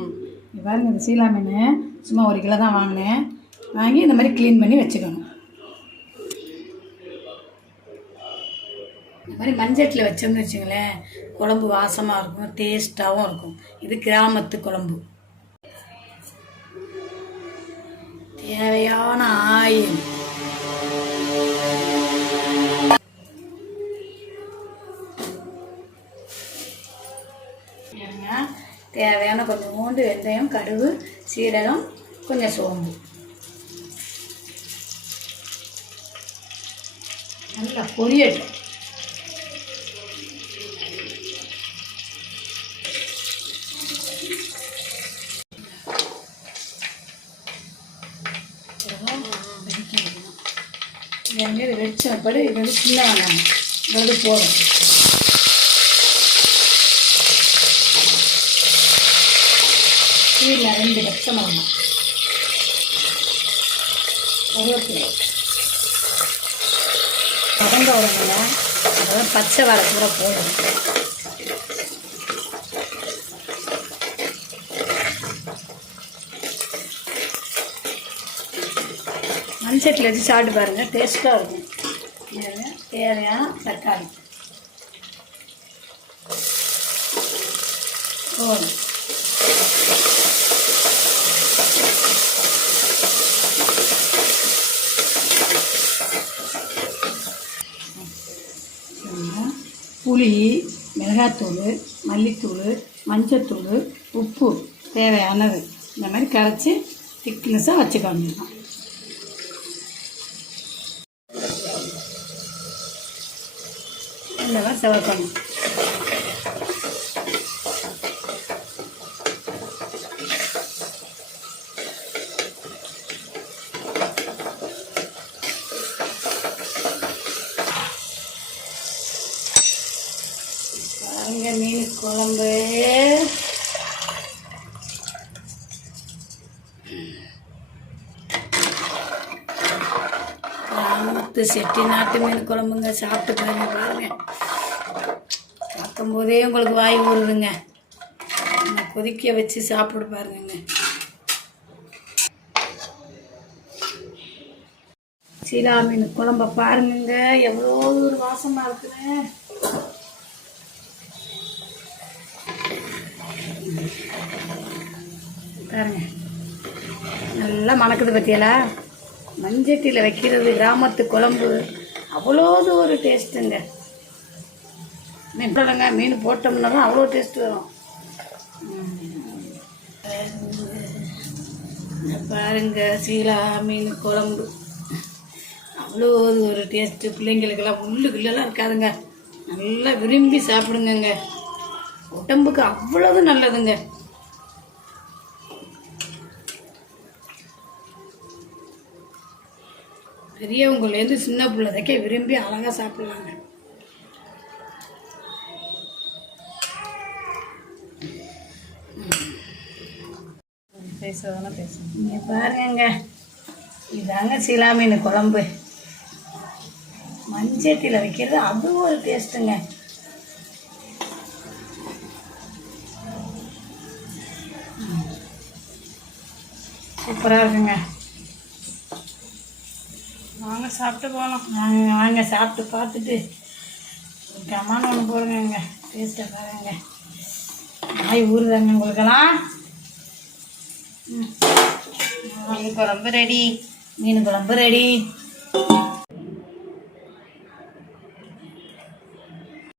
ம் பாருங்க இந்த சீலா மீன். சும்மா ஒரு கிலோ தான் வாங்கினேன். வாங்கி இந்த மாதிரி க்ளீன் பண்ணி வச்சுக்கணும். இந்த மாதிரி மஞ்சட்டில் வச்சோம்னு வச்சுங்களேன் குழம்பு வாசமாக இருக்கும் டேஸ்ட்டாகவும் இருக்கும். இது கிராமத்து குழம்பு. தேவையான ஆயில். தேவையான கொஞ்சம் மூண்டு வெந்தயம் கடுகு சீரகம் கொஞ்சம் சோம்பு. நல்லா பொரியட்டும். இது வந்து இது வந்து சின்ன வெங்காயம். இது வந்து போதும் கீழே ரெண்டு பச்சை மிளகாய் கருவேப்பிலை வதங்க பச்சை வாழை கூட போடும் மண்சட்டில் வச்சு சாப்பிட்டு பாருங்கள் டேஸ்ட்டாக இருக்கும். தேவையான தக்காளி. போதும். புளி மிளகாத்தூள் மல்லித்தூள் மஞ்சத்தூள் உப்பு தேவையானது. இந்த மாதிரி கரைச்சி திக்னஸாக வச்சுக்கணும் இந்த மாதிரி செவக்கணும். பாருங்க மீன் குழம்பு. கிராமத்து செட்டி நாட்டு மீன் குழம்புங்க. சாப்பிட்டு பாருங்க பாருங்க. பார்க்கும்போதே உங்களுக்கு வாய் ஊறுதுங்க கொதிக்க வச்சு சாப்பிடு பாருங்க சீலா மீன் குழம்ப பாருங்க எவ்வளோ ஒரு வாசமாக இருக்குன்னு பாருங்க. நல்லா மணக்குது பத்தியலா மஞ்சட்டியில் வைக்கிறது கிராமத்து குழம்பு அவ்வளோ ஒரு டேஸ்ட்டுங்க மீன் போடுங்க மீன் போட்டோம்னா தான் அவ்வளோ டேஸ்ட் வரும். பாருங்க சீலா மீன் குழம்பு. அவ்வளோ ஒரு டேஸ்ட்டு பிள்ளைங்களுக்கெல்லாம் உள்ளுக்குள்ளெல்லாம் இருக்காதுங்க. நல்லா விரும்பி சாப்பிடுங்கங்க. உடம்புக்கு அவ்வளவு நல்லதுங்க. பெரியவங்கலேருந்து சின்ன பிள்ளைதைக்க விரும்பி அழகாக சாப்பிட்லாங்க. இங்கே பாருங்க. இதாங்க சீலா மீன் குழம்பு. மஞ்சட்டியில் வைக்கிறது அது ஒரு டேஸ்ட்டுங்க சூப்பராக இருக்குங்க வாங்க சாப்பிட்டு போகலாம். வாங்க வாங்க சாப்பிட்டு பார்த்துட்டு கமான ஒன்று போடுங்க டேஸ்ட்டை பாருங்க. நாய் ஊறுதாங்க உங்களுக்கெல்லாம். மீன் குழம்பு ரெடி மீன் குழம்பு ரெடி